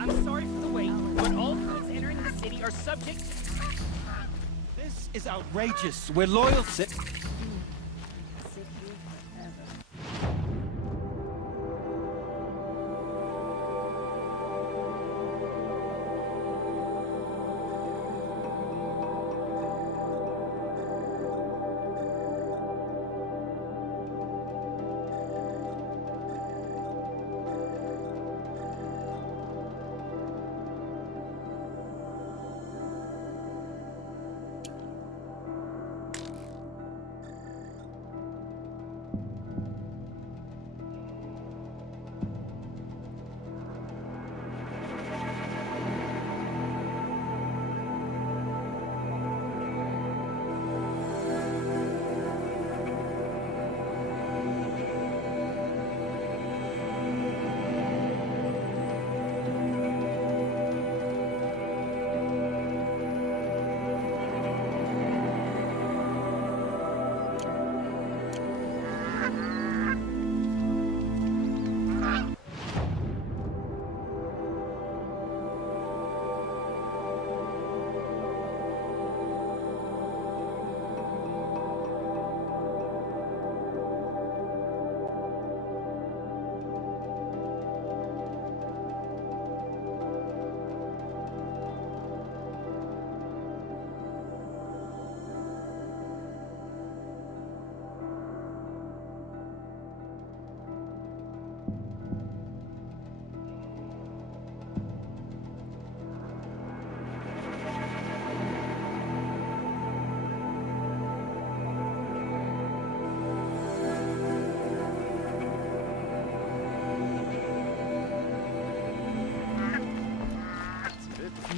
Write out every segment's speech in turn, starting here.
I'm sorry for the wait, but all goods entering the city are subject to... This is outrageous. We're loyal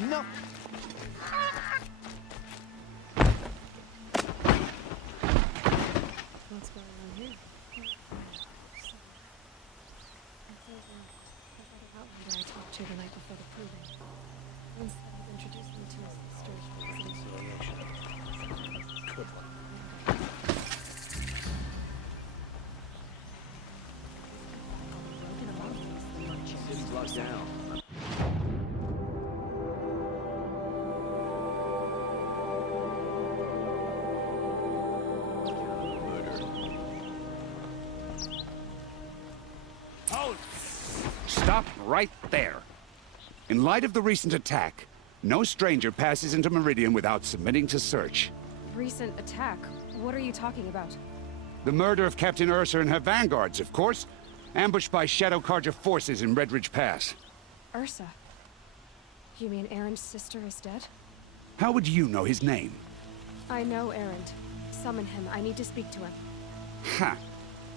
No. What's going on here? I talked to the night before the proving. Once that had introduced me to his sister's residence. Good one. City's locked down. Stop right there. In light of the recent attack, no stranger passes into Meridian without submitting to search. Recent attack? What are you talking about? The murder of Captain Ursa and her vanguards, of course. Ambushed by Shadow Carja forces in Red Ridge Pass. Ursa? You mean Erend's sister is dead? How would you know his name? I know Erend. Summon him. I need to speak to him. Ha!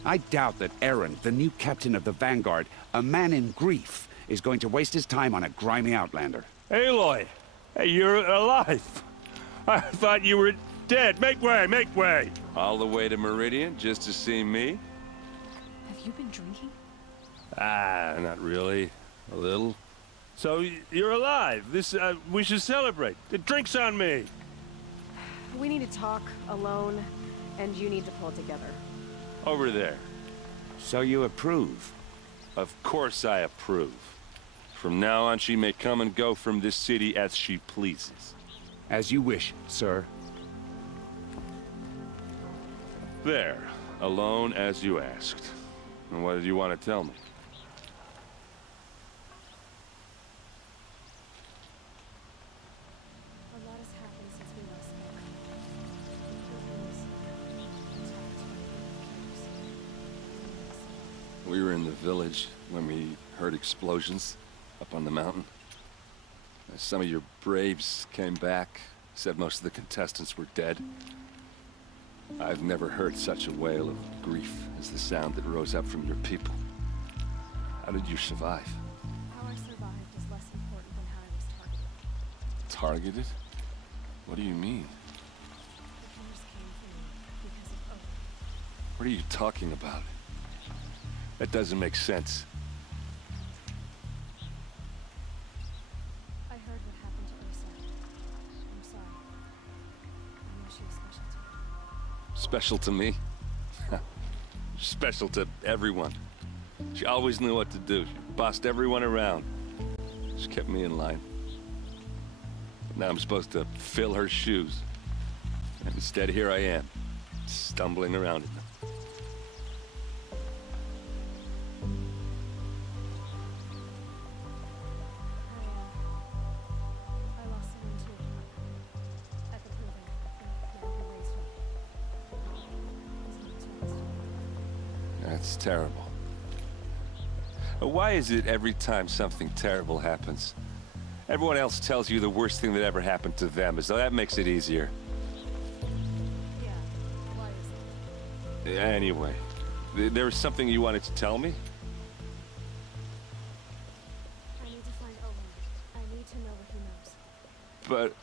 I doubt that Erend, the new captain of the Vanguard, a man in grief, is going to waste his time on a grimy outlander. Aloy! Hey, you're alive! I thought you were dead. Make way, make way! All the way to Meridian just to see me? Have you been drinking? Ah, not really. A little. So, you're alive. We should celebrate. The drink's on me! We need to talk, alone, and you need to pull it together. Over there. So you approve? Of course I approve. From now on, she may come and go from this city as she pleases. As you wish, sir. There. Alone as you asked. And what did you want to tell me? A lot has happened since we last spoke. We were in the village when we heard explosions up on the mountain. Some of your braves came back, said most of the contestants were dead. I've never heard such a wail of grief as the sound that rose up from your people. How did you survive? How I survived is less important than how I was targeted. Targeted? What do you mean? The killers came for me because of Odin. What are you talking about? That doesn't make sense. I heard what happened to Ursa. I'm sorry. I know she was special to me. Special to me? Special to everyone. She always knew what to do. She bossed everyone around. She kept me in line. Now I'm supposed to fill her shoes. And instead, here I am, stumbling around in them. I lost someone too. At the proving. The man who raised me. His name was Ernest. That's terrible. Why is it every time something terrible happens, everyone else tells you the worst thing that ever happened to them, as though that makes it easier? Yeah. Why is it? Anyway, there was something you wanted to tell me? I need to find Owen. I need to know what he knows. But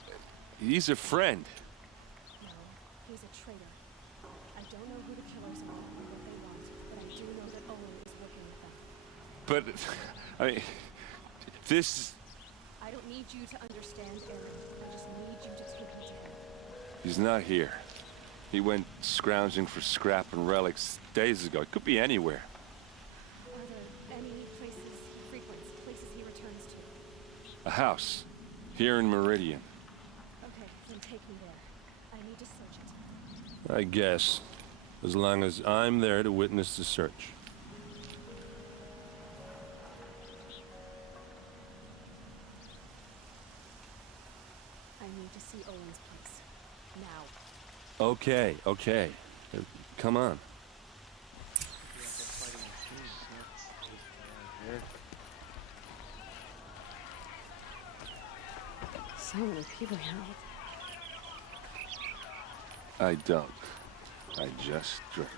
he's a friend. No, he's a traitor. I don't know who the killers are or what they want, but I do know that Owen is working with them. But, I mean, this... I don't need you to understand, Aaron. I just need you to take me to him. He's not here. He went scrounging for scrap and relics days ago. It could be anywhere. Are there any places he frequents, places he returns to? A house. Here in Meridian. Okay, then take me there. I need to search it. I guess. As long as I'm there to witness the search. I need to see Owen's place. Now. Okay, okay. Come on. So many people here. I don't. I just drink.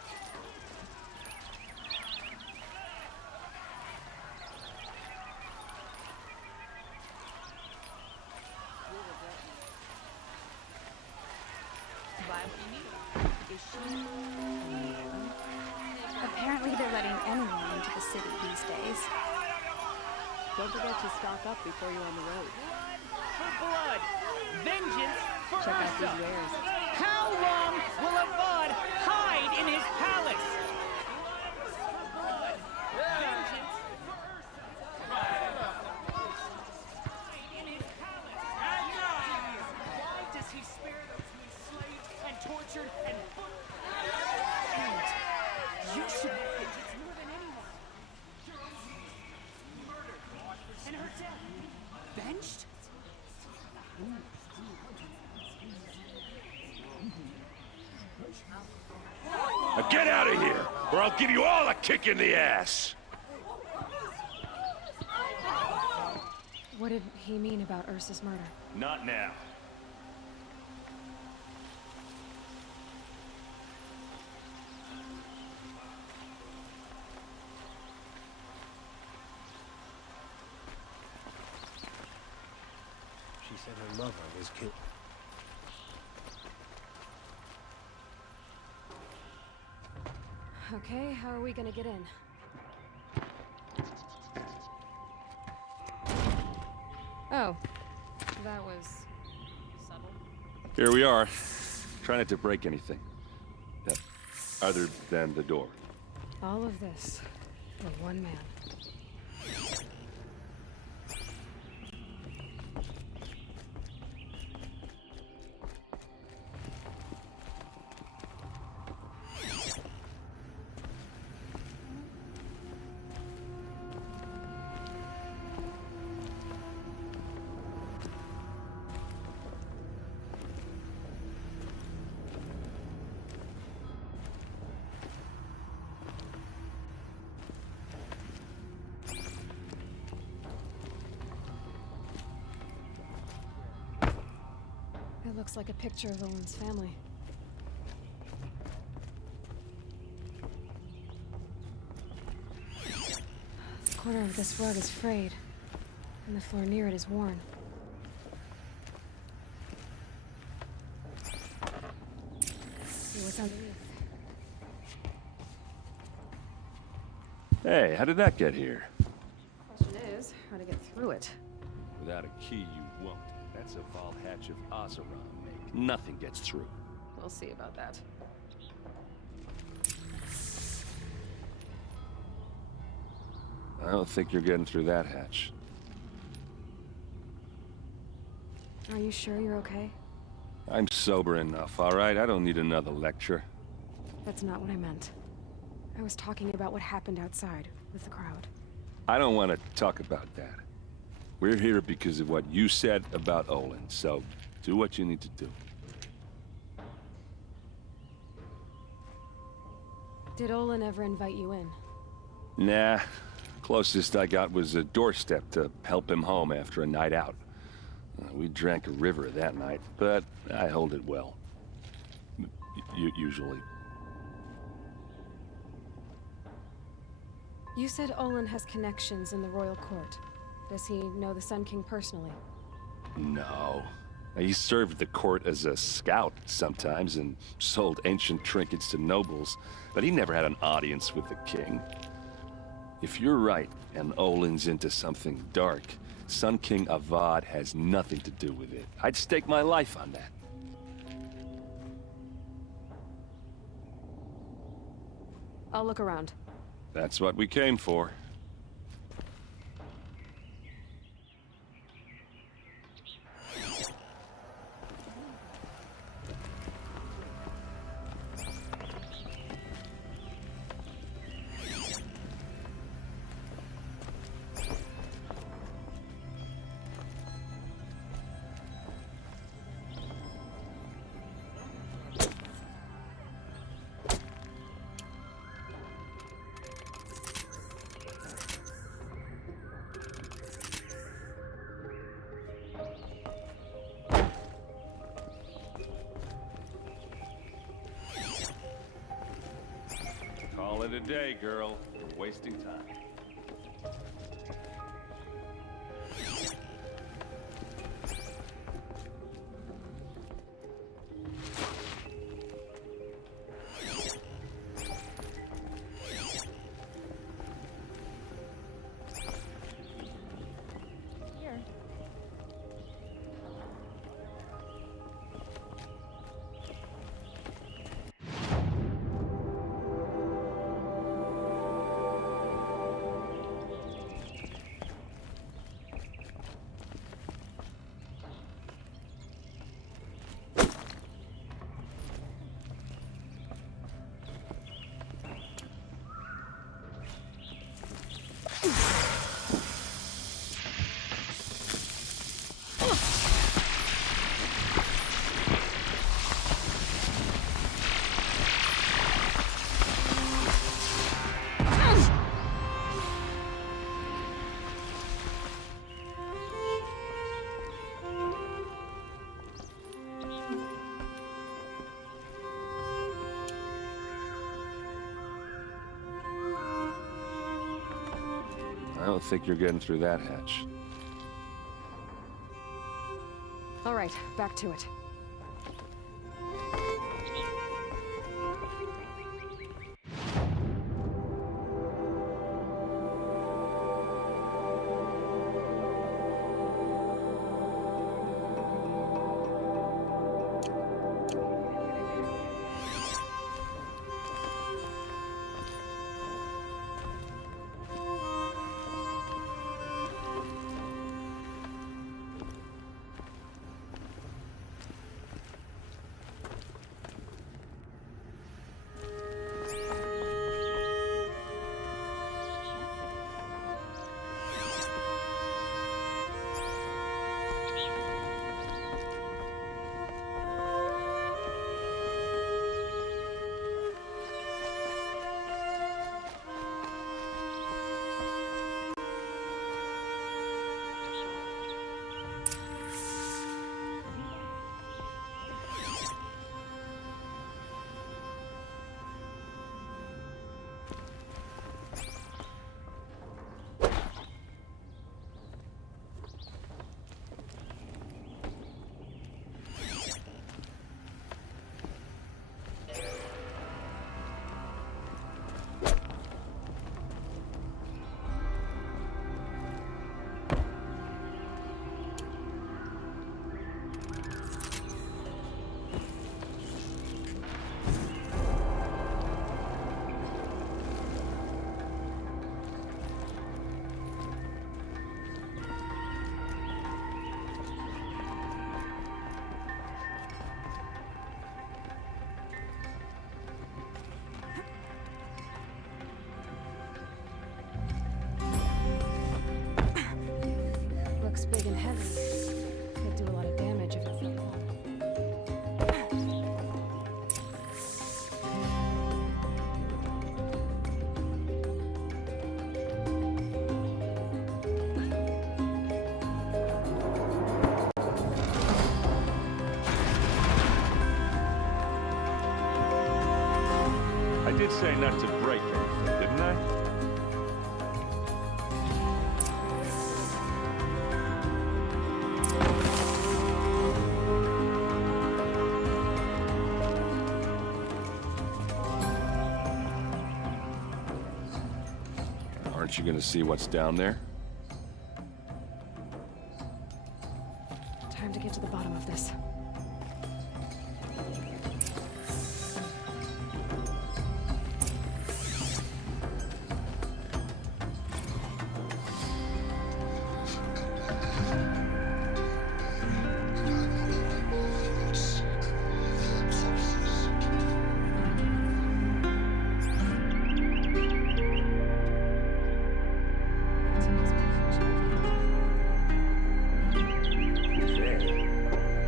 Apparently they're letting anyone into the city these days. Don't forget to stock up before you're on the road. For blood, vengeance for Check out Ursa. these wares. How long will Avad hide in his palace? Blood for blood, vengeance for Ursa. Hide in his palace. Why does he spare those who enslaved and tortured and and you should know vengeance more than anyone. Murdered and her death. Benched? Now get out of here, or I'll give you all a kick in the ass! What did he mean about Ursa's murder? Not now. She said her lover was killed. Okay, how are we gonna get in? Oh, that was subtle. Here we are. Try not to break anything. Other than the door. All of this for one man. It looks like a picture of Owen's family. The corner of this rug is frayed, and the floor near it is worn. See what's underneath. Hey, how did that get here? Question is, how to get through it. Without a key, you won't. That's a vault hatch of Oseram make. Nothing gets through. We'll see about that. I don't think you're getting through that hatch. Are you sure you're okay? I'm sober enough, all right? I don't need another lecture. That's not what I meant. I was talking about what happened outside, with the crowd. I don't want to talk about that. We're here because of what you said about Olin, so do what you need to do. Did Olin ever invite you in? Nah. Closest I got was a doorstep to help him home after a night out. We drank a river that night, but I hold it well. Usually. You said Olin has connections in the royal court. Does he know the Sun King personally? No. He served the court as a scout sometimes and sold ancient trinkets to nobles, but he never had an audience with the king. If you're right, and Olin's into something dark, Sun King Avad has nothing to do with it. I'd stake my life on that. I'll look around. That's what we came for. Call it a day, girl. We're wasting time. Here. I don't think you're getting through that hatch. All right, back to it. looks big and heavy. Could do a lot of damage if it fell on. I did say not to break anything, didn't I? Aren't you gonna see what's down there? Time to get to the bottom of this.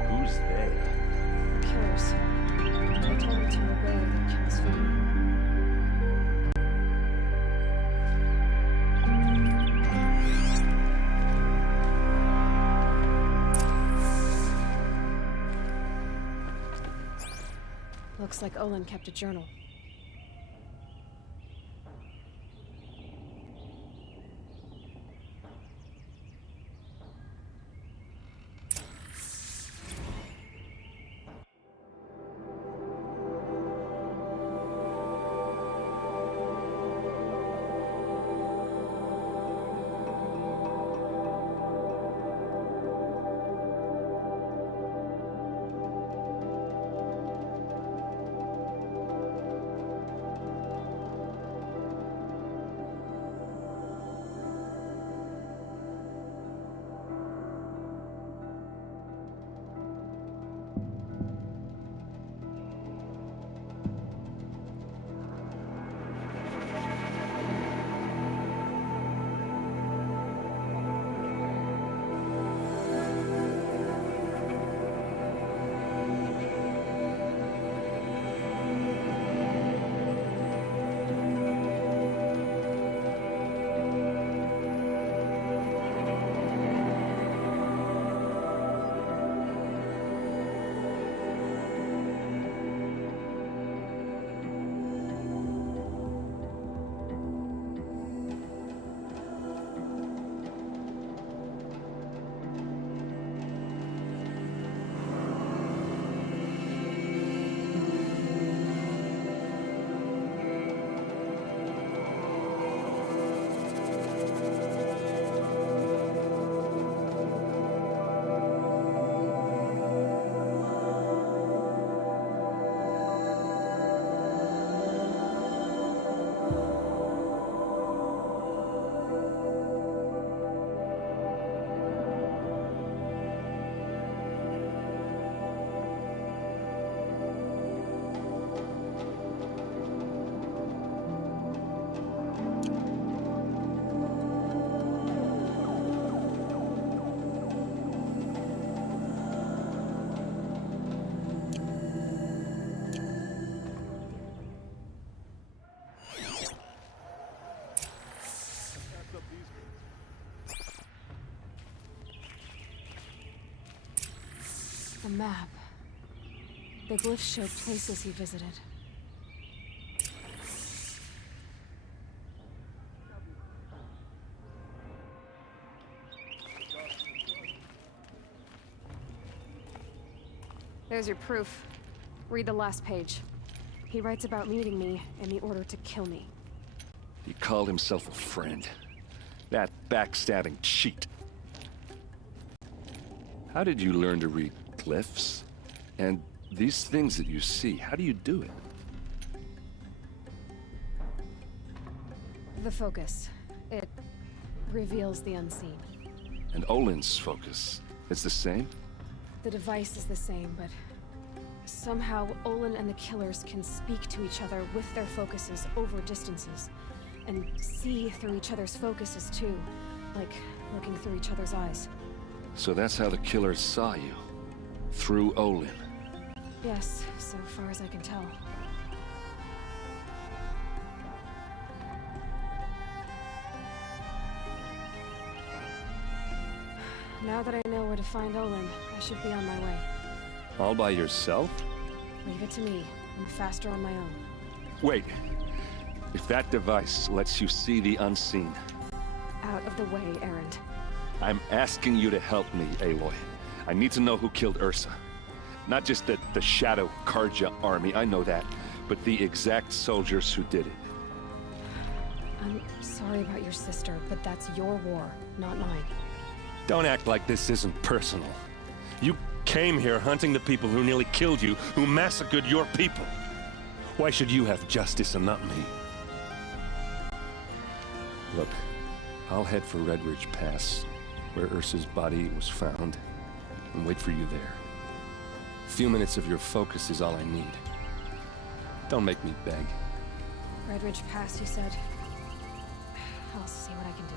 Who's they? Killers. I told them to obey or they'll kill his family. Looks like Olin kept a journal. A map. The glyphs show places he visited. There's your proof. Read the last page. He writes about meeting me and the order to kill me. He called himself a friend. That backstabbing cheat. How did you learn to read glyphs? And these things that you see, how do you do it? The focus. It reveals the unseen. And Olin's focus, it's the same? The device is the same, but somehow Olin and the killers can speak to each other with their focuses over distances, and see through each other's focuses too, like looking through each other's eyes. So that's how the killers saw you. Through Olin. Yes, so far as I can tell. Now that I know where to find Olin, I should be on my way. All by yourself? Leave it to me. I'm faster on my own. Wait. If that device lets you see the unseen, Out of the way, Erend. I'm asking you to help me, Aloy. I need to know who killed Ursa. Not just the Shadow Karja army, I know that, but the exact soldiers who did it. I'm sorry about your sister, but that's your war, not mine. Don't act like this isn't personal. You came here hunting the people who nearly killed you, who massacred your people. Why should you have justice and not me? Look, I'll head for Red Ridge Pass, where Ursa's body was found, and wait for you there. A few minutes of your focus is all I need. Don't make me beg. Red Ridge Pass, you said? I'll see what I can do.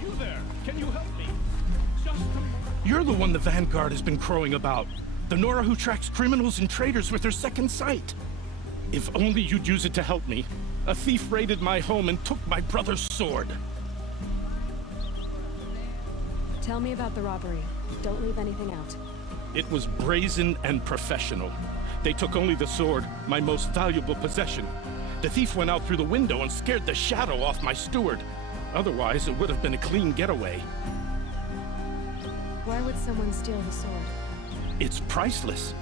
You there! Can you help me? You're the one the Vanguard has been crowing about. The Nora who tracks criminals and traitors with her second sight. If only you'd use it to help me. A thief raided my home and took my brother's sword. Tell me about the robbery. Don't leave anything out. It was brazen and professional. They took only the sword, my most valuable possession. The thief went out through the window and scared the shadow off my steward. Otherwise, it would have been a clean getaway. Why would someone steal the sword? It's priceless.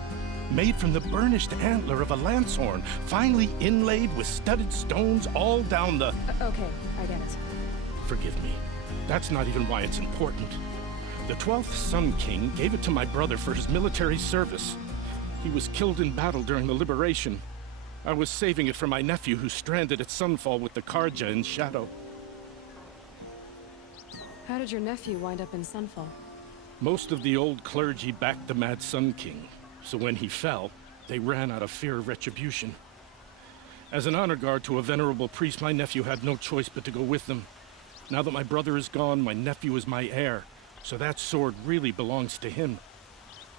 Made from the burnished antler of a lancehorn, finely inlaid with studded stones all down the... Okay, I get it. Forgive me. That's not even why it's important. The 12th Sun King gave it to my brother for his military service. He was killed in battle during the Liberation. I was saving it for my nephew who's stranded at Sunfall with the Karja in Shadow. How did your nephew wind up in Sunfall? Most of the old clergy backed the Mad Sun King, so when he fell, they ran out of fear of retribution. As an honor guard to a venerable priest, my nephew had no choice but to go with them. Now that my brother is gone, my nephew is my heir, so that sword really belongs to him.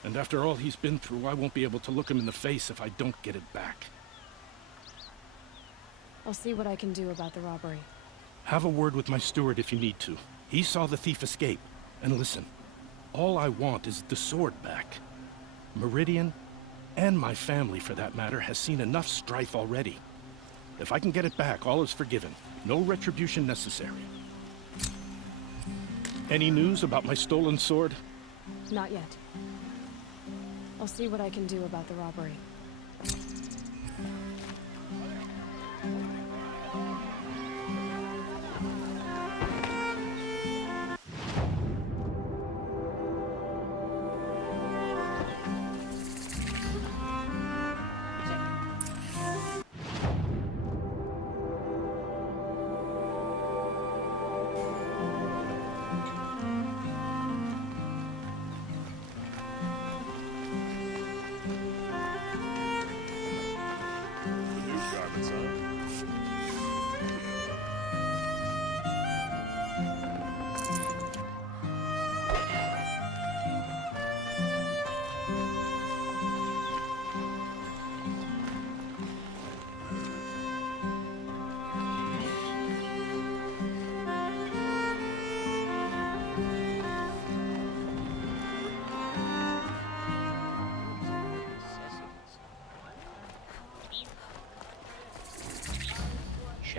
And after all he's been through, I won't be able to look him in the face if I don't get it back. I'll see what I can do about the robbery. Have a word with my steward if you need to. He saw the thief escape. And listen, all I want is the sword back. Meridian, and my family for that matter, has seen enough strife already. If I can get it back, all is forgiven. No retribution necessary. Any news about my stolen sword? Not yet. I'll see what I can do about the robbery.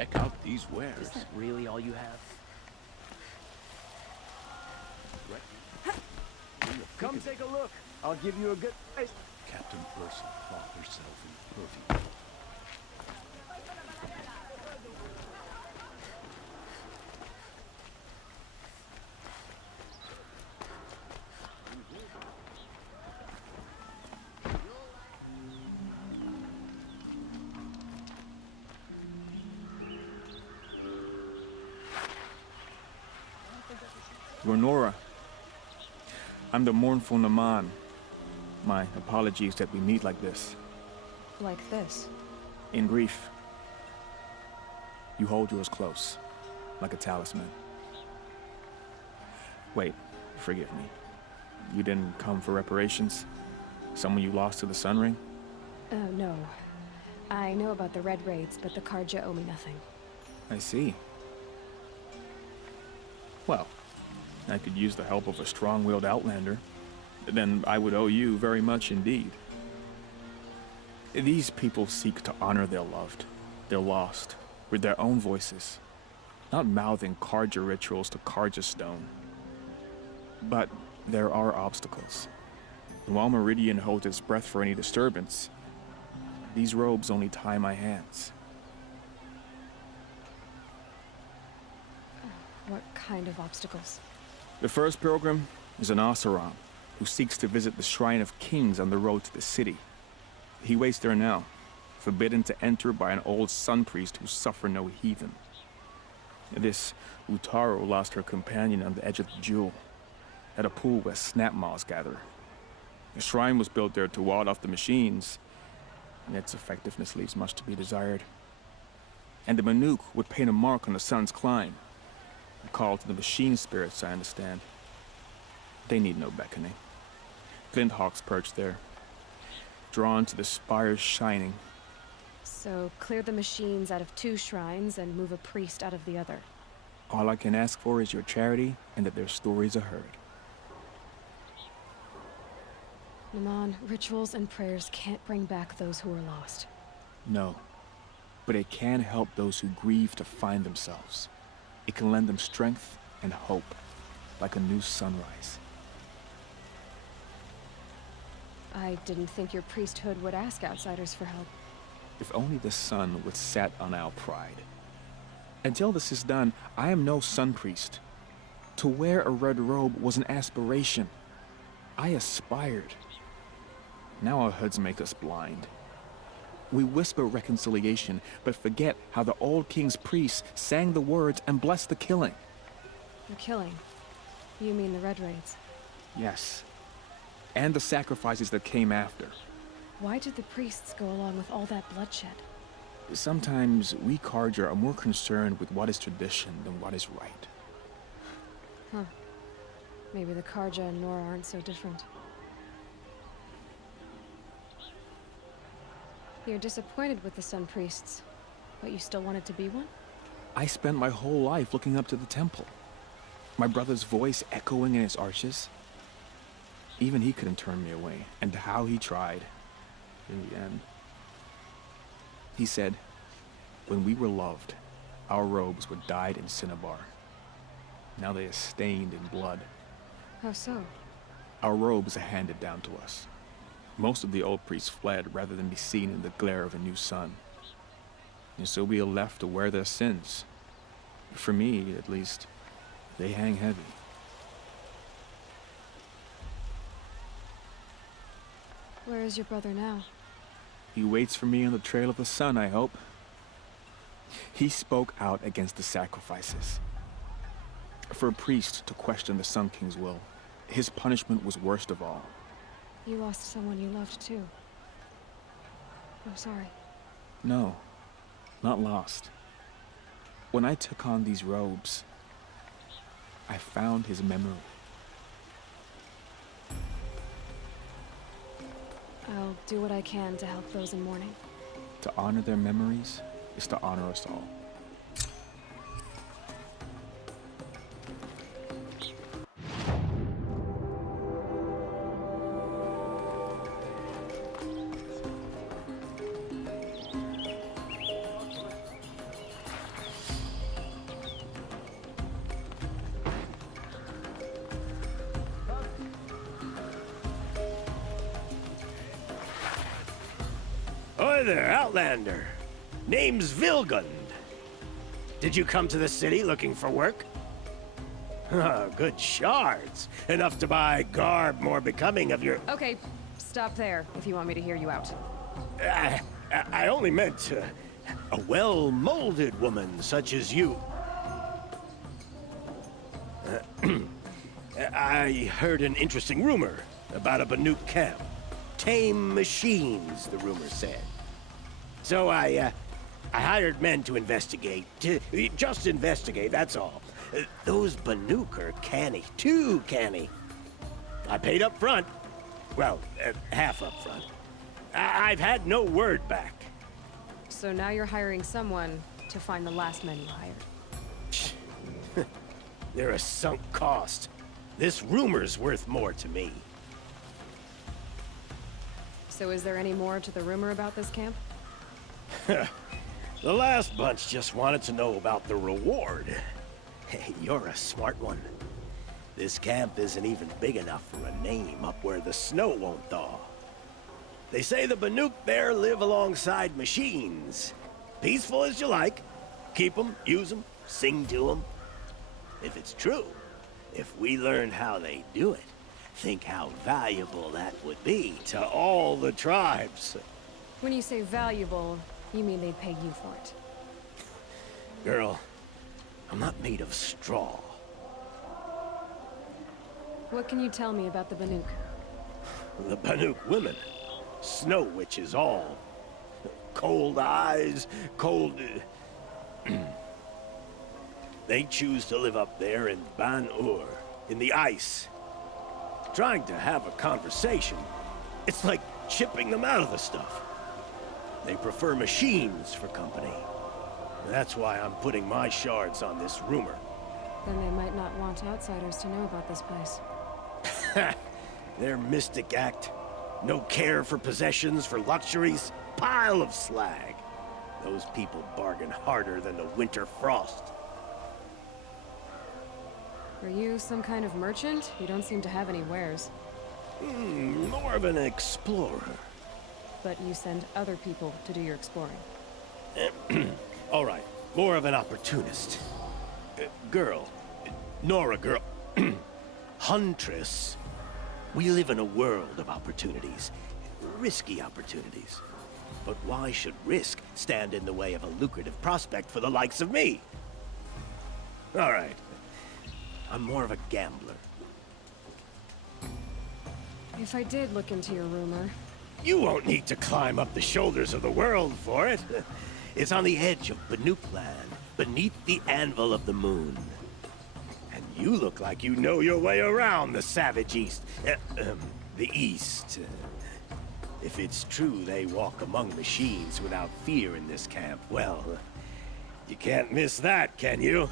Check out these wares. Is that really all you have? Come take a look. I'll give you a good price. Captain Ursula clothed herself in perfume. Gwenora, I'm the mournful Naman. My apologies that we meet like this. Like this. In grief. You hold yours close, like a talisman. Wait, forgive me. You didn't come for reparations? Someone you lost to the Sun Ring? No. I know about the Red Raids, but the Carja owe me nothing. I see. Well, I could use the help of a strong-willed outlander. Then I would owe you very much indeed. These people seek to honor their loved, their lost, with their own voices, not mouthing Carja rituals to Carja stone. But there are obstacles. And while Meridian holds its breath for any disturbance, these robes only tie my hands. What kind of obstacles? The first pilgrim is an Oseram, who seeks to visit the Shrine of Kings on the road to the city. He waits there now, forbidden to enter by an old sun priest who suffered no heathen. This Utaru lost her companion on the edge of the Jewel, at a pool where snap moths gather. The shrine was built there to ward off the machines, and its effectiveness leaves much to be desired. And the Manuk would paint a mark on the sun's climb, a call to the machine spirits, I understand. They need no beckoning. Flint hawks perch there, drawn to the spires shining. So clear the machines out of 2 shrines and move a priest out of the other. All I can ask for is your charity and that their stories are heard. Naman, rituals and prayers can't bring back those who are lost. No, but it can help those who grieve to find themselves. It can lend them strength and hope, like a new sunrise. I didn't think your priesthood would ask outsiders for help. If only the sun would set on our pride. Until this is done, I am no sun priest. To wear a red robe was an aspiration. I aspired. Now our hoods make us blind. We whisper reconciliation, but forget how the old king's priests sang the words and blessed the killing. The killing? You mean the Red Raids? Yes. And the sacrifices that came after. Why did the priests go along with all that bloodshed? Sometimes we Carja are more concerned with what is tradition than what is right. Huh. Maybe the Carja and Nora aren't so different. You're disappointed with the Sun Priests, but you still wanted to be one? I spent my whole life looking up to the temple. My brother's voice echoing in its arches. Even he couldn't turn me away, and how he tried. In the end. He said, when we were loved, our robes were dyed in cinnabar. Now they are stained in blood. How so? Our robes are handed down to us. Most of the old priests fled rather than be seen in the glare of a new sun. And so we are left to wear their sins. For me, at least, they hang heavy. Where is your brother now? He waits for me on the trail of the sun, I hope. He spoke out against the sacrifices. For a priest to question the Sun King's will, his punishment was worst of all. You lost someone you loved too. I'm sorry. No, not lost. When I took on these robes, I found his memory. I'll do what I can to help those in mourning. To honor their memories is to honor us all. Ahoy there, Outlander. Name's Vilgund. Did you come to the city looking for work? Good shards. Enough to buy garb more becoming of your... Okay, stop there if you want me to hear you out. I only meant a well-molded woman such as you. I heard an interesting rumor about a Banuk camp. Tame machines, the rumor said. So I hired men to investigate. Just investigate, that's all. Those Banuk are canny, too canny. I paid up front. Well, half up front. I've had no word back. So now you're hiring someone to find the last men you hired. They're a sunk cost. This rumor's worth more to me. So is there any more to the rumor about this camp? The last bunch just wanted to know about the reward. Hey, you're a smart one. This camp isn't even big enough for a name up where the snow won't thaw. They say the Banuk there live alongside machines. Peaceful as you like. Keep them, use them, sing to them. If it's true, if we learned how they do it, think how valuable that would be to all the tribes. When you say valuable, you mean they'd pay you for it. Girl, I'm not made of straw. What can you tell me about the Banuk? The Banuk women. Snow witches all. Cold eyes, cold... They choose to live up there in Ban-Ur, in the ice. Trying to have a conversation, it's like chipping them out of the stuff. They prefer machines for company. That's why I'm putting my shards on this rumor. Then they might not want outsiders to know about this place. Their mystic act. No care for possessions, for luxuries. Pile of slag. Those people bargain harder than the winter frost. Are you some kind of merchant? You don't seem to have any wares. More of an explorer. But you send other people to do your exploring. All right, more of an opportunist. Girl. Nora girl. Huntress. We live in a world of opportunities. Risky opportunities. But why should risk stand in the way of a lucrative prospect for the likes of me? All right. I'm more of a gambler. If I did look into your rumor... You won't need to climb up the shoulders of the world for it. It's on the edge of Banuk land, beneath the anvil of the moon. And you look like you know your way around the savage east. The east. If it's true they walk among machines without fear in this camp, well, you can't miss that, can you?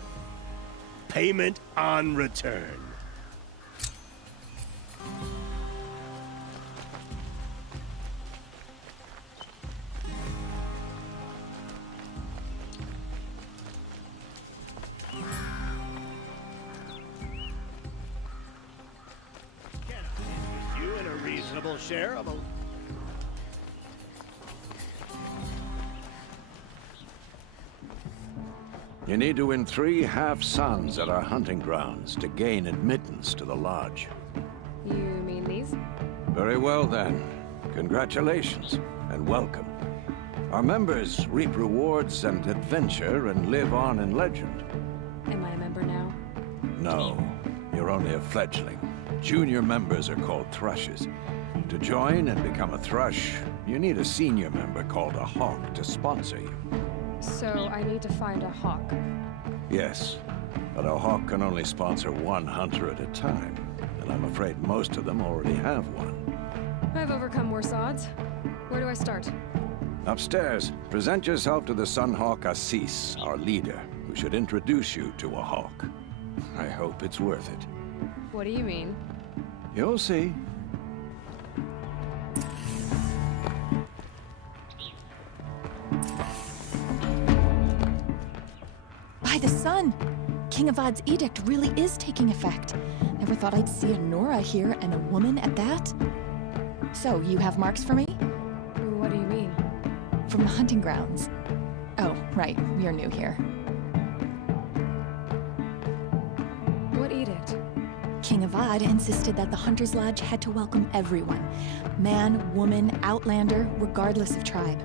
Payment on return. Can I interest you in a reasonable share of a... You need to win 3 half-suns at our hunting grounds to gain admittance to the lodge. You mean these? Very well, then. Congratulations, and welcome. Our members reap rewards and adventure and live on in legend. Am I a member now? No, you're only a fledgling. Junior members are called thrushes. To join and become a thrush, you need a senior member called a hawk to sponsor you. So I need to find a hawk. Yes, but a hawk can only sponsor 1 hunter at a time, and I'm afraid most of them already have one. I've overcome worse odds. Where do I start? Upstairs, present yourself to the Sunhawk Assis, our leader, who should introduce you to a hawk. I hope it's worth it. What do you mean? You'll see. By the sun! King Avad's edict really is taking effect. Never thought I'd see a Nora here and a woman at that. So, you have marks for me? What do you mean? from the hunting grounds. Oh, right, you're new here. What edict? King Avad insisted that the Hunter's Lodge had to welcome everyone. Man, woman, outlander, regardless of tribe.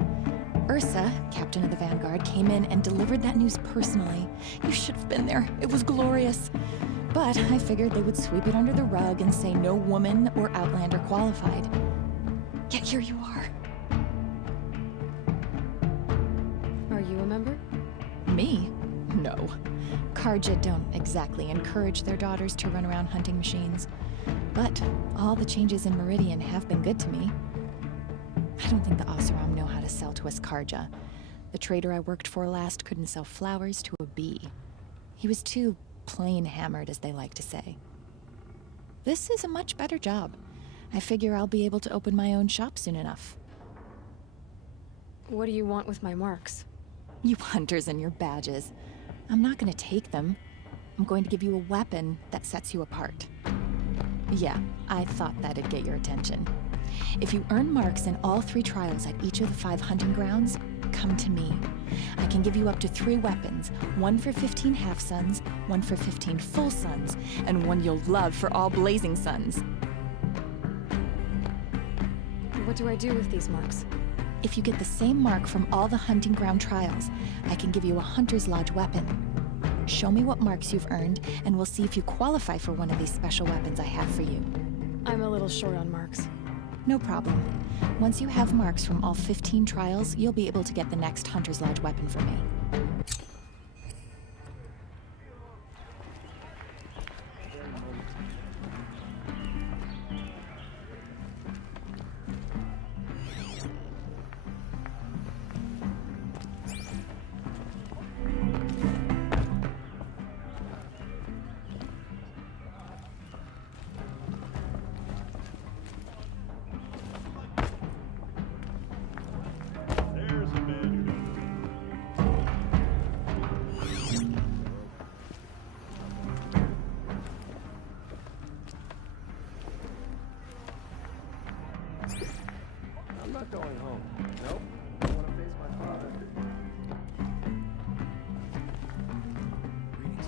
Ursa, captain of the Vanguard, came in and delivered that news personally. You should have been there. It was glorious. But I figured they would sweep it under the rug and say no woman or outlander qualified. Yet here you are. Are you a member? Me? No. Carja don't exactly encourage their daughters to run around hunting machines. But all the changes in Meridian have been good to me. I don't think the Oseram know how to sell to us Carja. The trader I worked for last couldn't sell flowers to a bee. He was too plain hammered, as they like to say. This is a much better job. I figure I'll be able to open my own shop soon enough. What do you want with my marks? You hunters and your badges. I'm not gonna take them. I'm going to give you a weapon that sets you apart. Yeah, I thought that'd get your attention. If you earn marks in all 3 trials at each of the 5 hunting grounds, come to me. I can give you up to 3 weapons, 1 for 15 half-suns, 1 for 15 full suns, and 1 you'll love for all blazing suns. What do I do with these marks? If you get the same mark from all the hunting ground trials, I can give you a Hunter's Lodge weapon. Show me what marks you've earned, and we'll see if you qualify for one of these special weapons I have for you. I'm a little short on marks. No problem. Once you have marks from all 15 trials, you'll be able to get the next Hunter's Lodge weapon from me. Going home. Nope. I want to face my father. Greetings.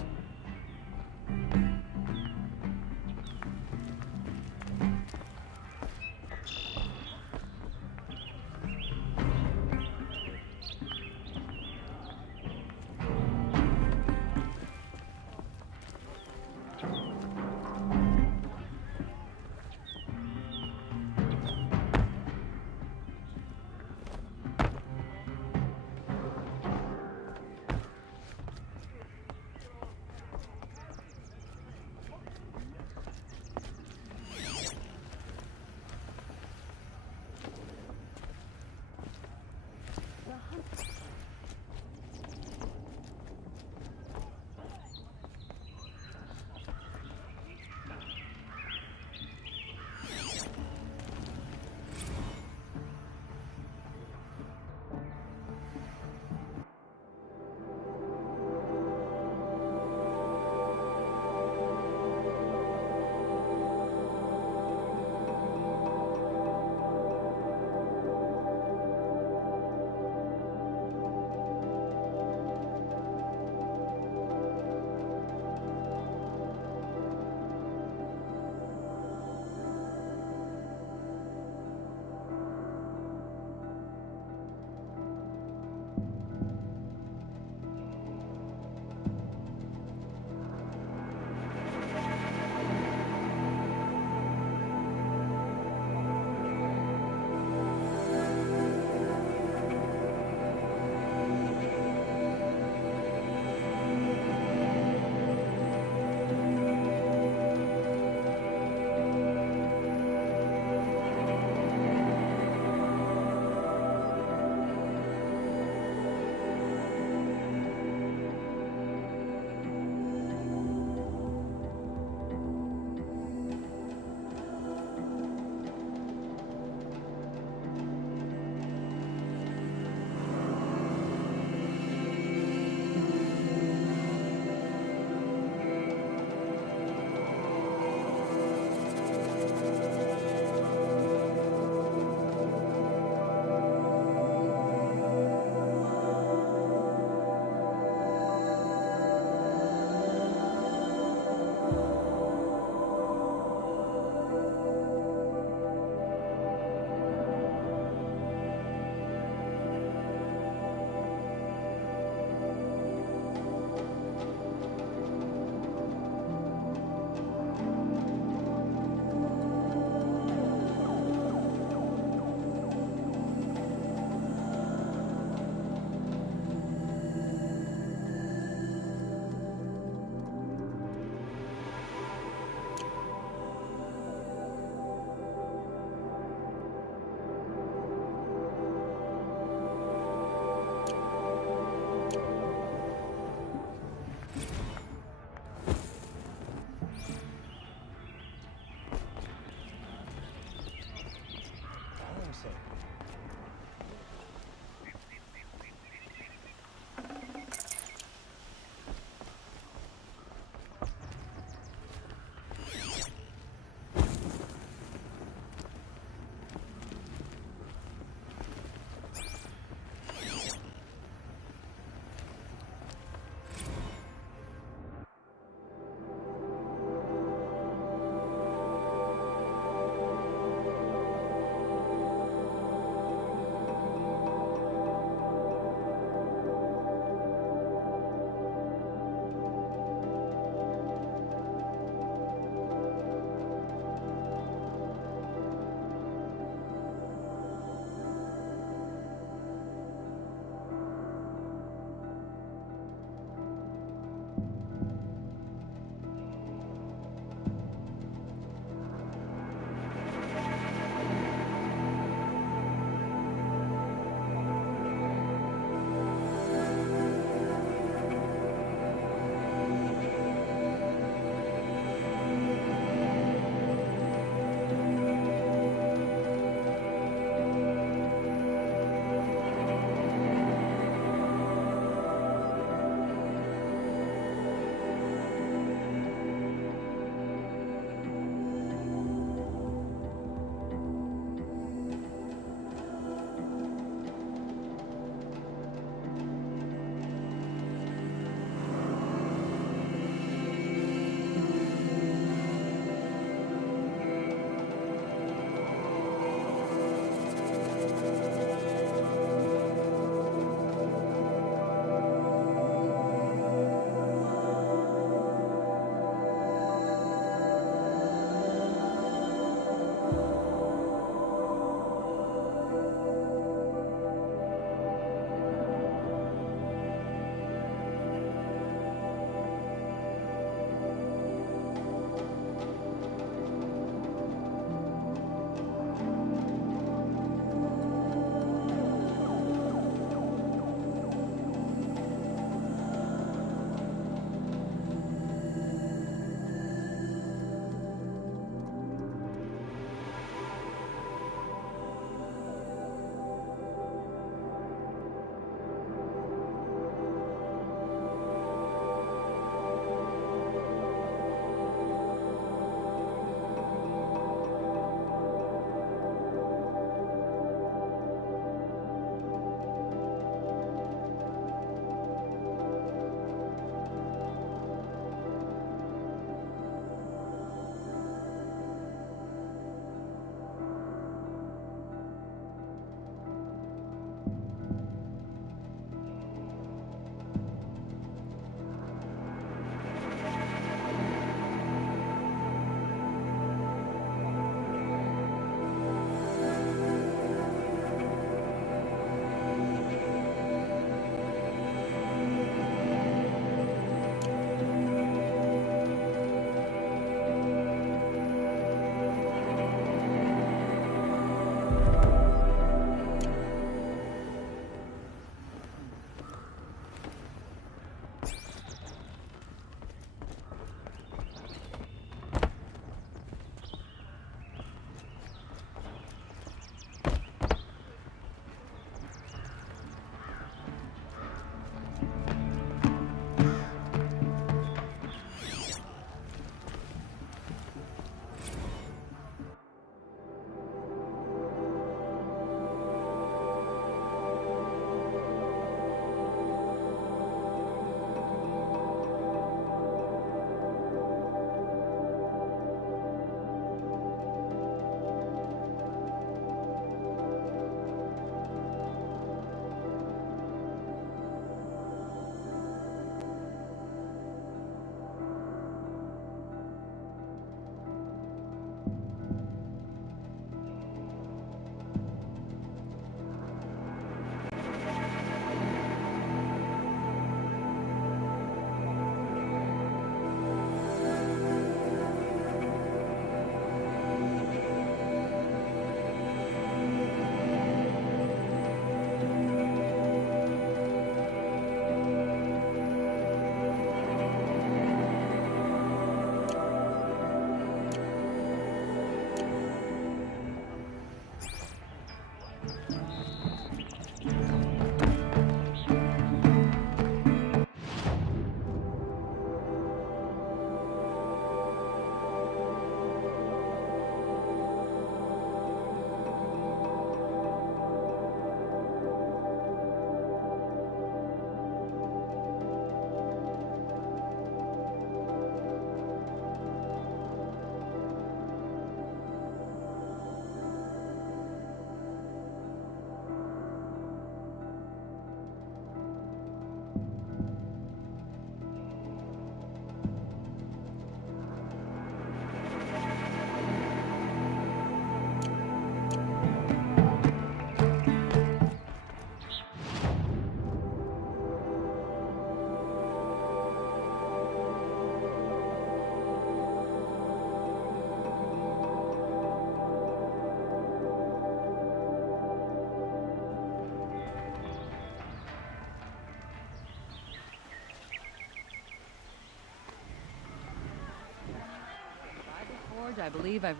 Forge, I believe I've...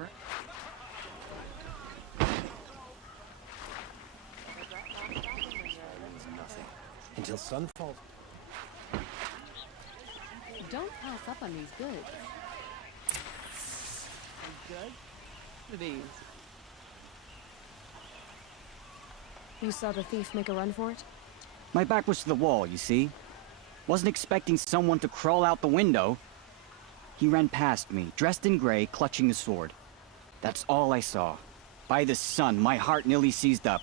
Nothing. Until sun falls. Don't pass up on these goods. Good? These. You saw the thief make a run for it? My back was to the wall, you see? Wasn't expecting someone to crawl out the window. He ran past me, dressed in gray, clutching a sword. That's all I saw. By the sun, my heart nearly seized up.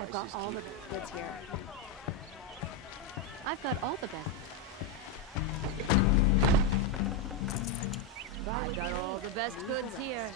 I've got all the goods here. I've got all the best. I've got all the best goods here.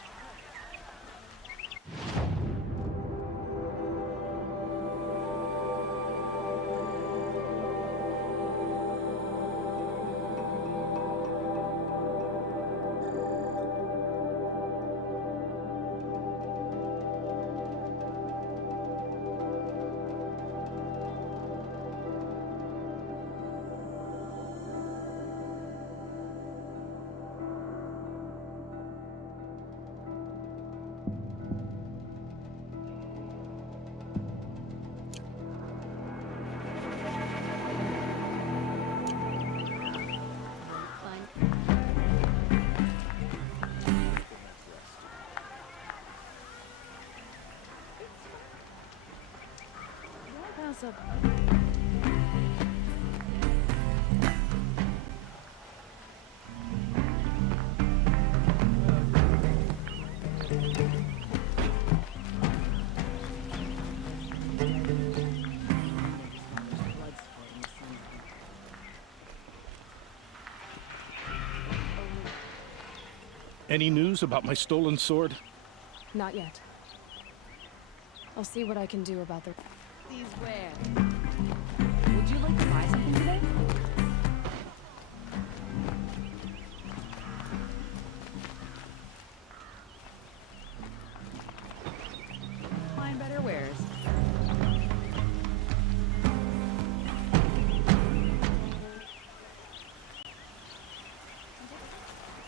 Any news about my stolen sword? Not yet. I'll see what I can do about the... These where? Would you like to buy something today? Find better wares.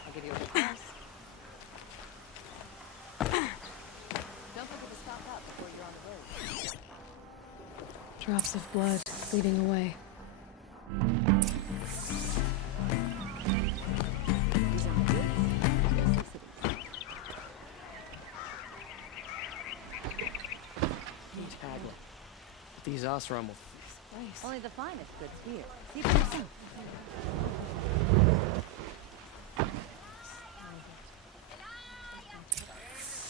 I'll give you a price. Don't forget to stock up before you're on the road. Drops of blood bleeding away. These Oseram will... Only the finest goods here. See for yourself.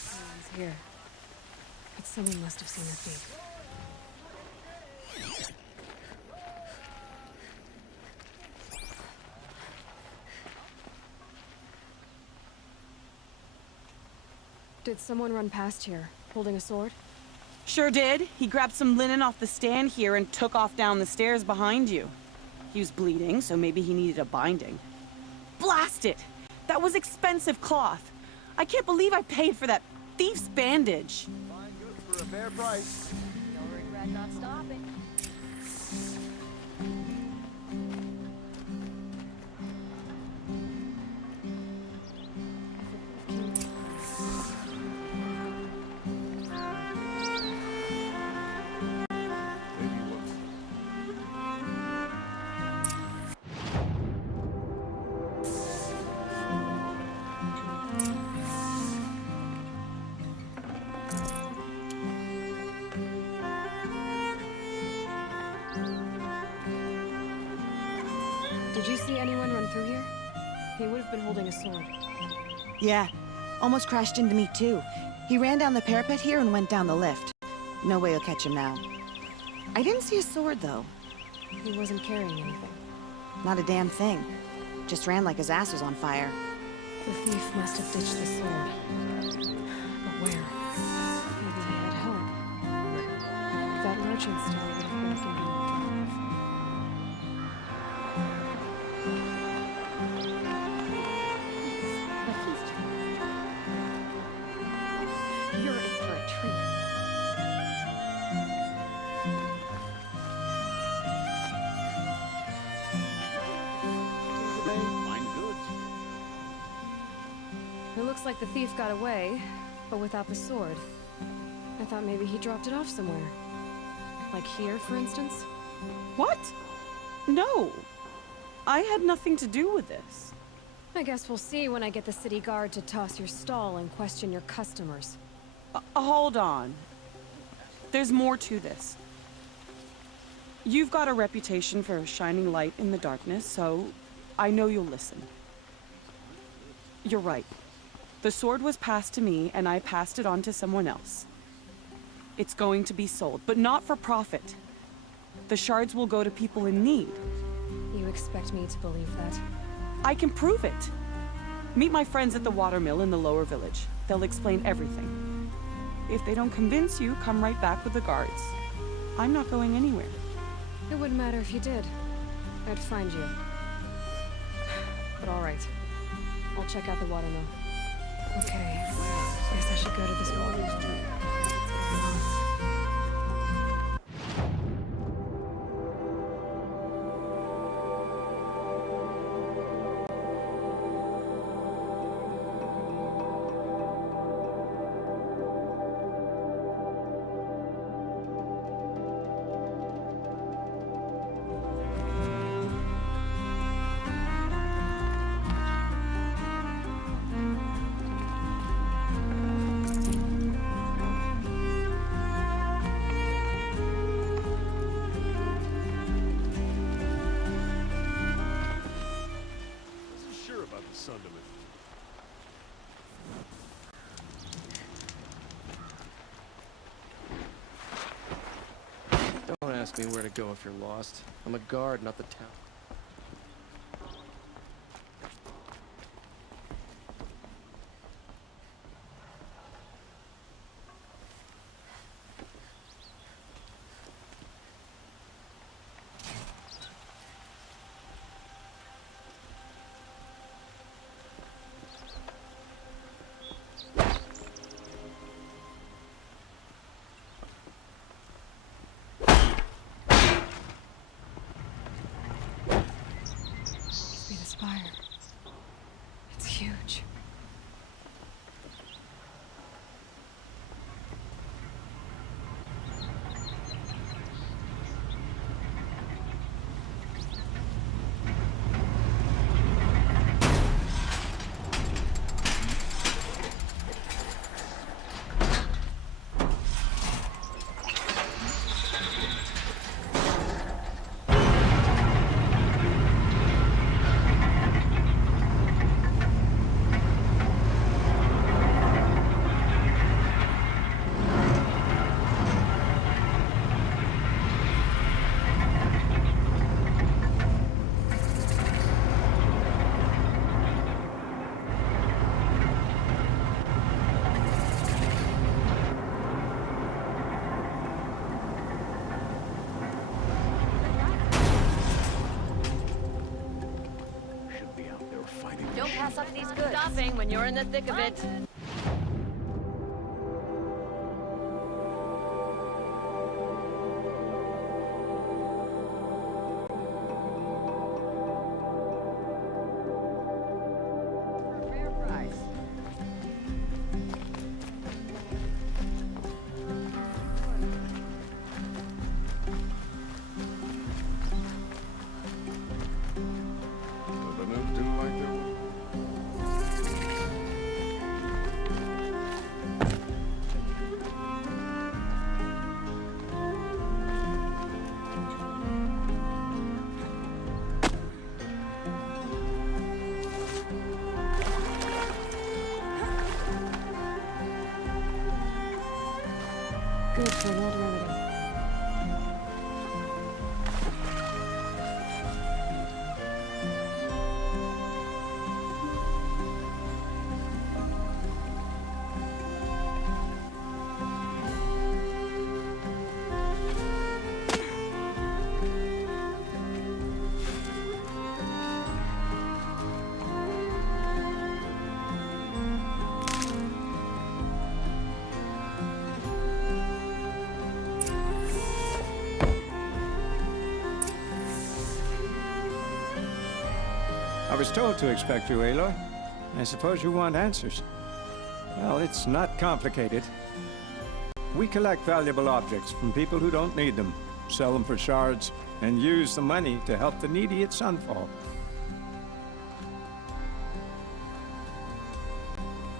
Someone's here. But someone must have seen the thief. Did someone run past here, holding a sword? Sure did. He grabbed some linen off the stand here and took off down the stairs behind you. He was bleeding, so maybe he needed a binding. Blast it! That was expensive cloth. I can't believe I paid for that thief's bandage. Fine goods for a fair price. You'll regret not stopping. Did you see anyone run through here? He would have been holding a sword. Yeah, almost crashed into me too. He ran down the parapet here and went down the lift. No way you'll catch him now. I didn't see a sword though. He wasn't carrying anything. Not a damn thing. Just ran like his ass was on fire. The thief must have ditched the sword. But where? Maybe he had help. That merchant stall would have been a convenient drive. You're in for a treat. Today, It looks like the thief got away, but without the sword. I thought maybe he dropped it off somewhere. Like here, for instance? What? No. I had nothing to do with this. I guess we'll see when I get the city guard to toss your stall and question your customers. Hold on. There's more to this. You've got a reputation for shining light in the darkness, so I know you'll listen. You're right. The sword was passed to me, and I passed it on to someone else. It's going to be sold, but not for profit. The shards will go to people in need. You expect me to believe that? I can prove it. Meet my friends at the watermill in the lower village. They'll explain everything. If they don't convince you, come right back with the guards. I'm not going anywhere. It wouldn't matter if you did. I'd find you. But all right. I'll check out the watermill. Okay, guess I should go to this watermill. Don't ask me where to go if you're lost. I'm a guard, not the town. It's huge. Don't pass up these goods. Stopping when you're in the thick of it. Good for an old remedy. I was told to expect you, Aloy. I suppose you want answers. Well, it's not complicated. We collect valuable objects from people who don't need them, sell them for shards, and use the money to help the needy at Sunfall.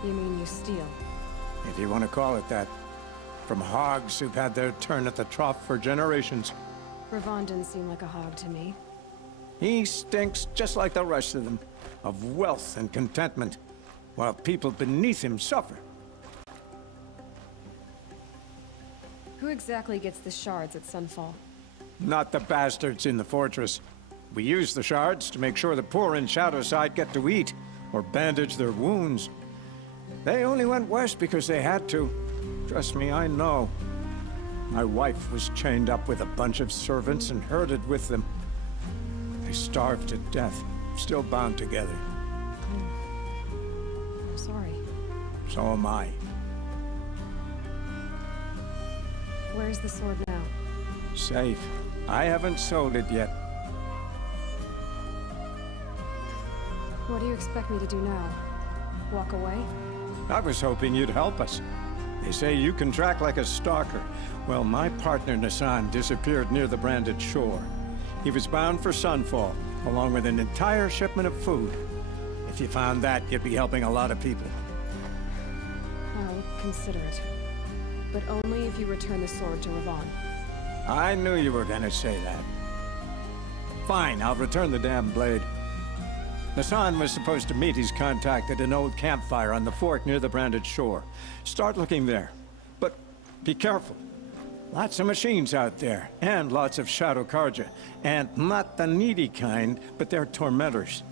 You mean you steal? If you want to call it that. From hogs who've had their turn at the trough for generations. Ravon didn't seem like a hog to me. He stinks just like the rest of them, of wealth and contentment, while people beneath him suffer. Who exactly gets the shards at Sunfall? Not the bastards in the fortress. We use the shards to make sure the poor in Shadowside get to eat, or bandage their wounds. They only went west because they had to. Trust me, I know. My wife was chained up with a bunch of servants and herded with them. They starved to death, still bound together. I'm sorry. So am I. Where's the sword now? Safe. I haven't sold it yet. What do you expect me to do now? Walk away? I was hoping you'd help us. They say you can track like a stalker. Well, my partner Nassan disappeared near the branded shore. He was bound for Sunfall, along with an entire shipment of food. If you found that, you'd be helping a lot of people. I'll consider it. But only if you return the sword to Ravon. I knew you were gonna say that. Fine, I'll return the damn blade. Nassan was supposed to meet his contact at an old campfire on the fork near the branded shore. Start looking there. But be careful. Lots of machines out there, and lots of Shadow Carja. And not the needy kind, but they're tormentors.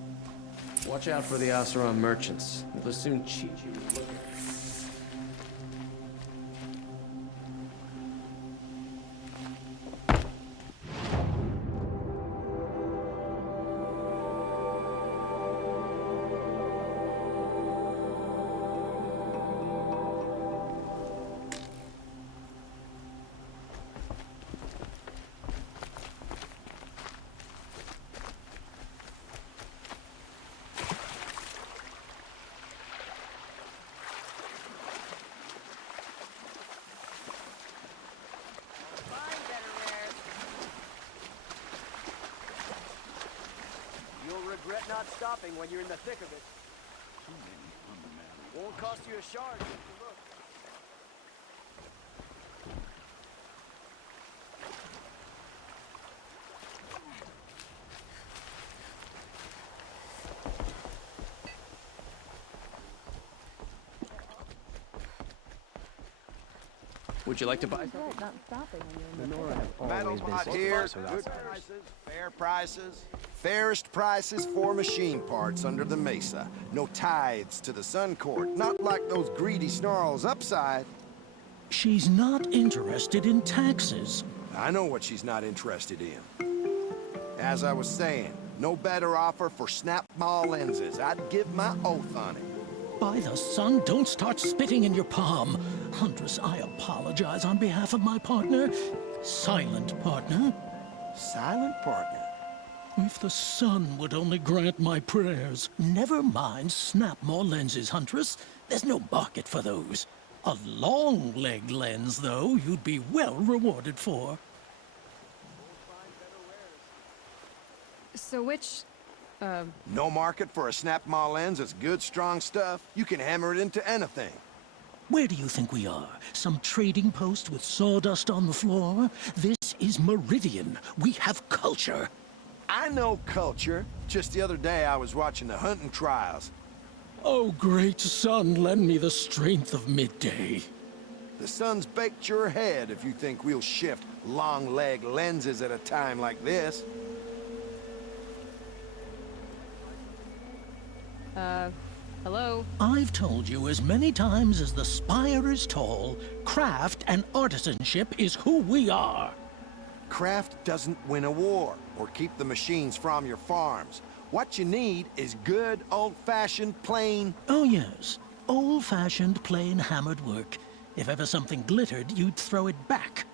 Watch out for the Oseram merchants. They'll soon cheat you with liquor. Regret not stopping when you're in the thick of it. Won't cost you a shard if you look. Would you like to buy something? Not stopping when you're in the thick of it. Metal's hot here, good prices, fair prices. Fairest prices for machine parts under the mesa. No tithes to the Sun Court, not like those greedy snarls upside. She's not interested in taxes. I know what she's not interested in. As I was saying, no better offer for snap-ball lenses. I'd give my oath on it. By the sun, don't start spitting in your palm. Huntress, I apologize on behalf of my partner. Silent partner. Silent partner? If the sun would only grant my prayers. Never mind snap more lenses, Huntress. There's no market for those. A long-leg lens, though, you'd be well rewarded for. So which, No market for a snap-maw lens that's good, strong stuff. You can hammer it into anything. Where do you think we are? Some trading post with sawdust on the floor? This is Meridian. We have culture. I know culture. Just the other day I was watching the hunting trials. Oh, great sun, lend me the strength of midday. The sun's baked your head if you think we'll shift long-leg lenses at a time like this. Hello? I've told you as many times as the spire is tall, craft and artisanship is who we are. Craft doesn't win a war or keep the machines from your farms. What you need is good, old-fashioned, plain... Oh, yes. Old-fashioned, plain hammered work. If ever something glittered, you'd throw it back.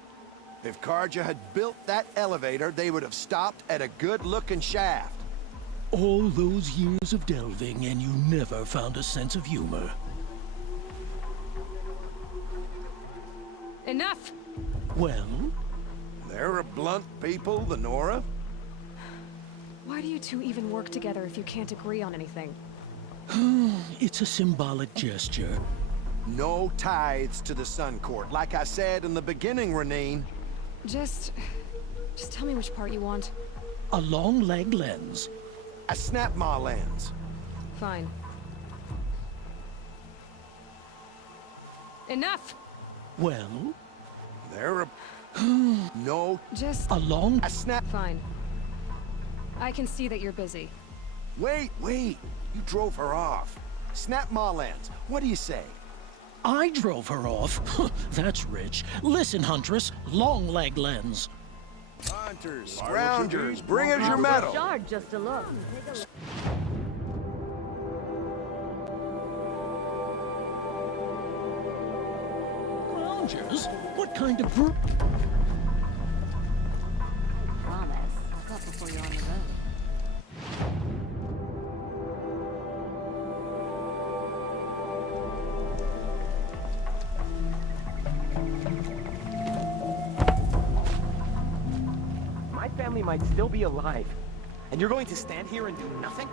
If Carja had built that elevator, they would have stopped at a good-looking shaft. All those years of delving, and you never found a sense of humor. Enough! Well? They're a blunt people, the Nora. Why do you two even work together if you can't agree on anything? It's a symbolic gesture. No tithes to the Sun Court. Like I said in the beginning, Renine. Just tell me which part you want. A long leg lens. A snap maw lens. Fine. Enough! Well? They're a... No. Just... A snap... Fine. I can see that you're busy. Wait. You drove her off. Snap maw lens. What do you say? I drove her off? That's rich. Listen, Huntress. Long leg lens. Hunters, scroungers, bring us your medal. Shard just a look. Scroungers? What kind of group? Promise. I'll cut before you're on the road. My family might still be alive, and you're going to stand here and do nothing?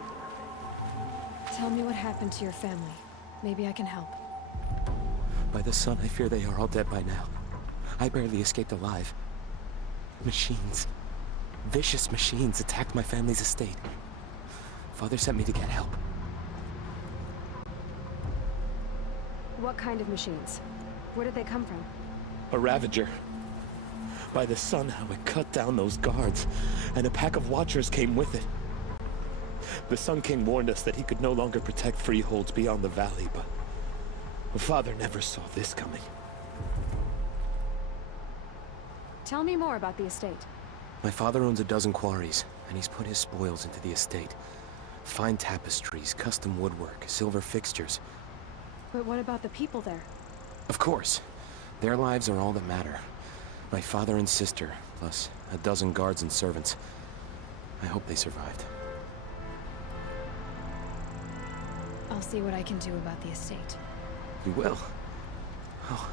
Tell me what happened to your family. Maybe I can help. By the sun, I fear they are all dead by now. I barely escaped alive. Machines. Vicious machines attacked my family's estate. Father sent me to get help. What kind of machines? Where did they come from? A Ravager. By the sun, how it cut down those guards, and a pack of Watchers came with it. The Sun King warned us that he could no longer protect freeholds beyond the valley, but Father never saw this coming. Tell me more about the estate. My father owns a dozen quarries, and he's put his spoils into the estate. Fine tapestries, custom woodwork, silver fixtures. But what about the people there? Of course. Their lives are all that matter. My father and sister, plus a dozen guards and servants. I hope they survived. I'll see what I can do about the estate. You will? Oh,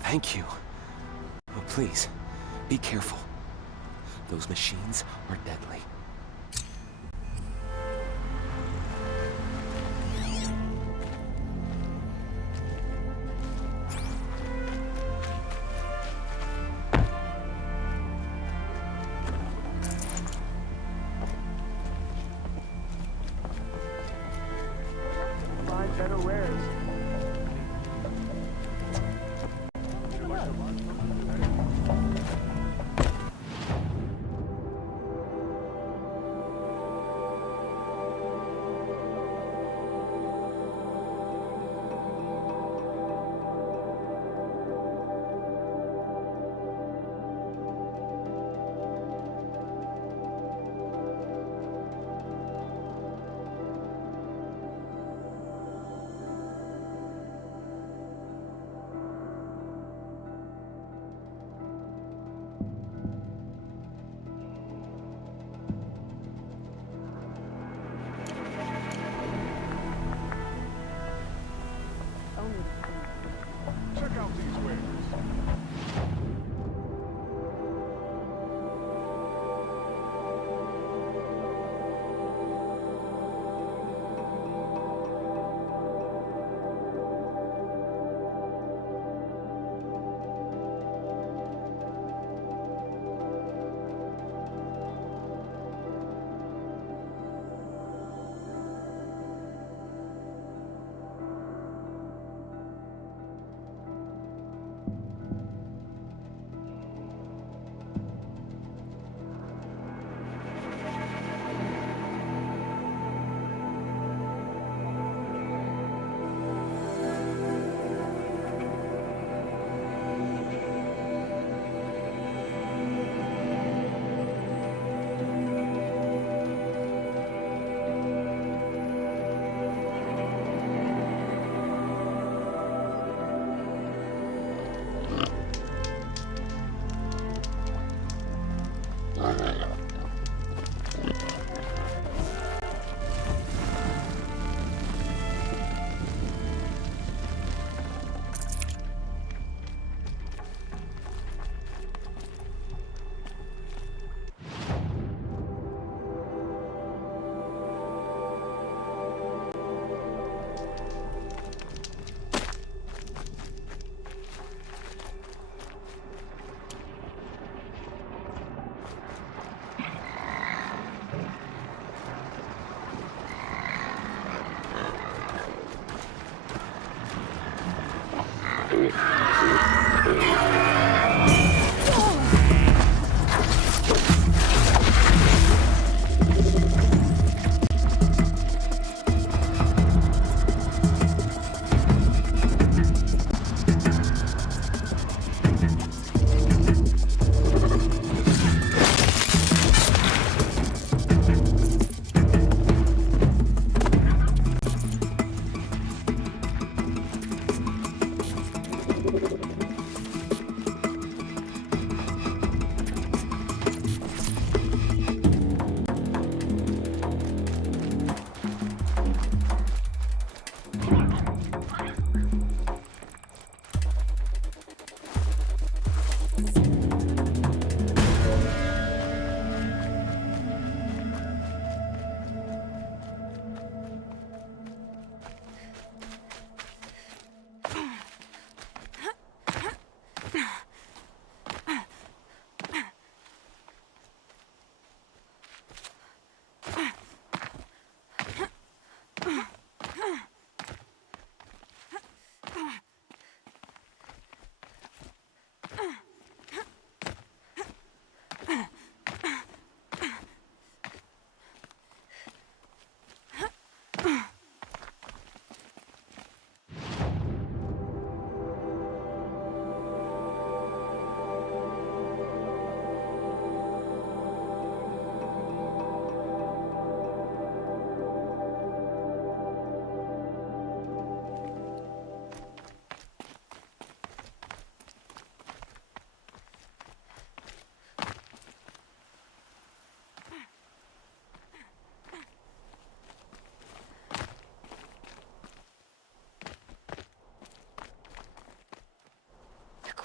thank you. Oh, please, be careful. Those machines are deadly. Find better wares.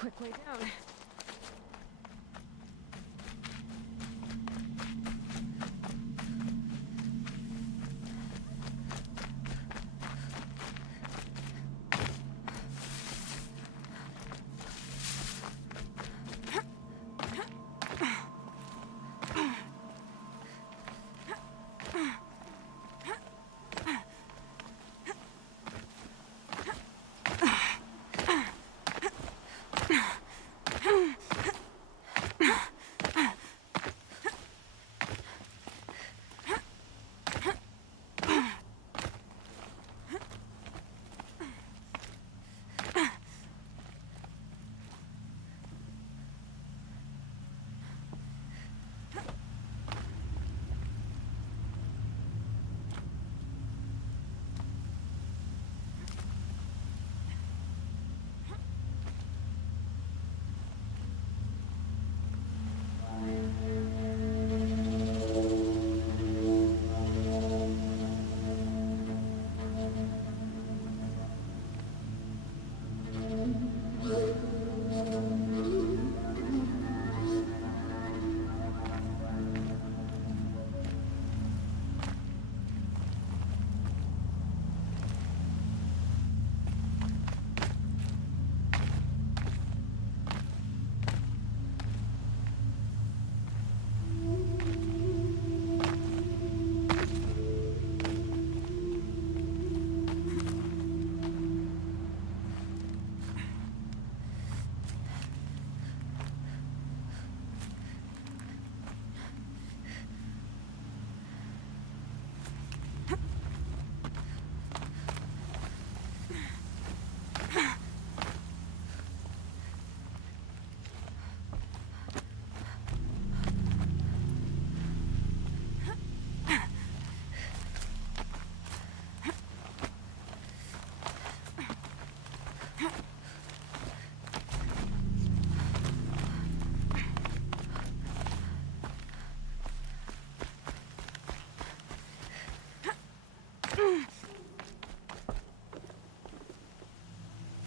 Quick way down.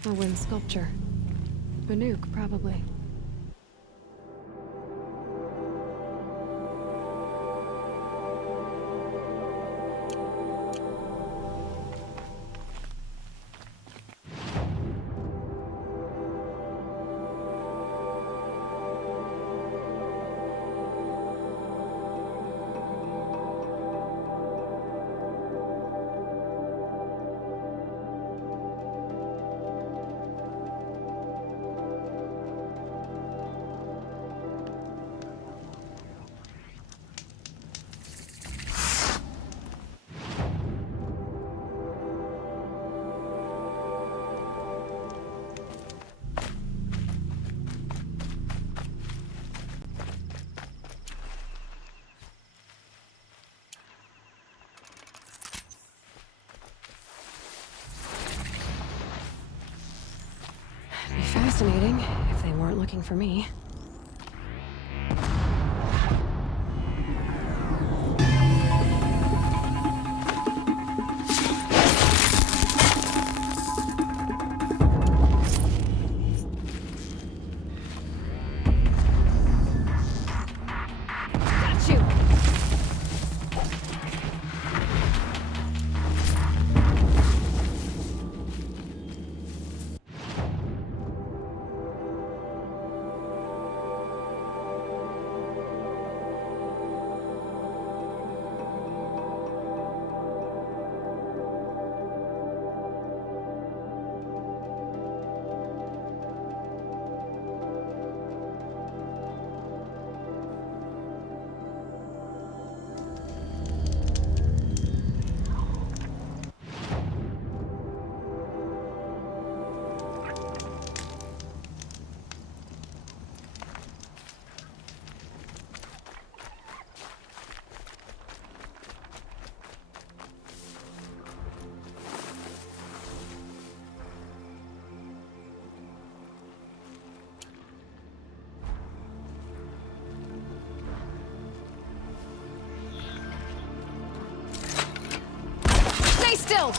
A wind sculpture. Banuk, probably. fascinating, if they weren't looking for me. Got you! Stay still!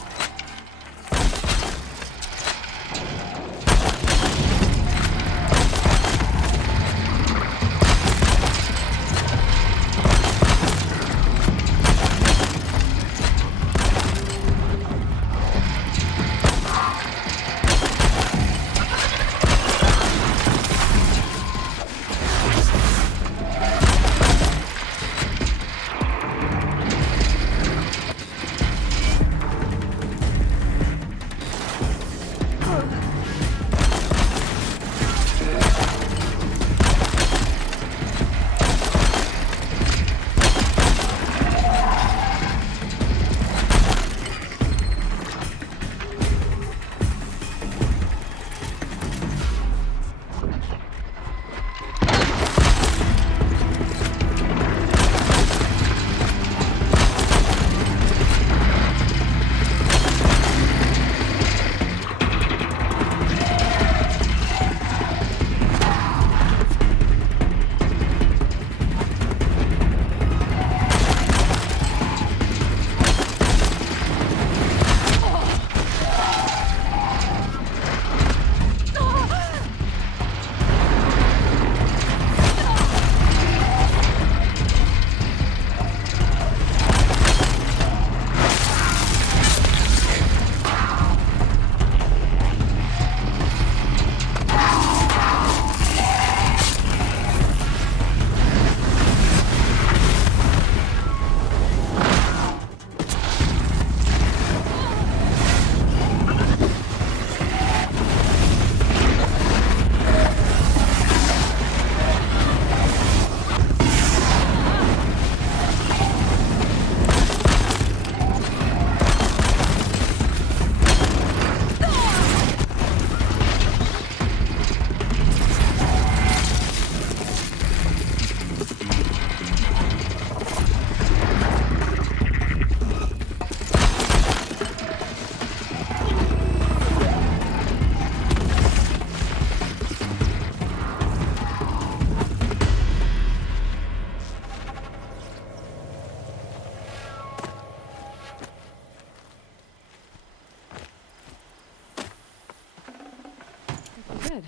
Good.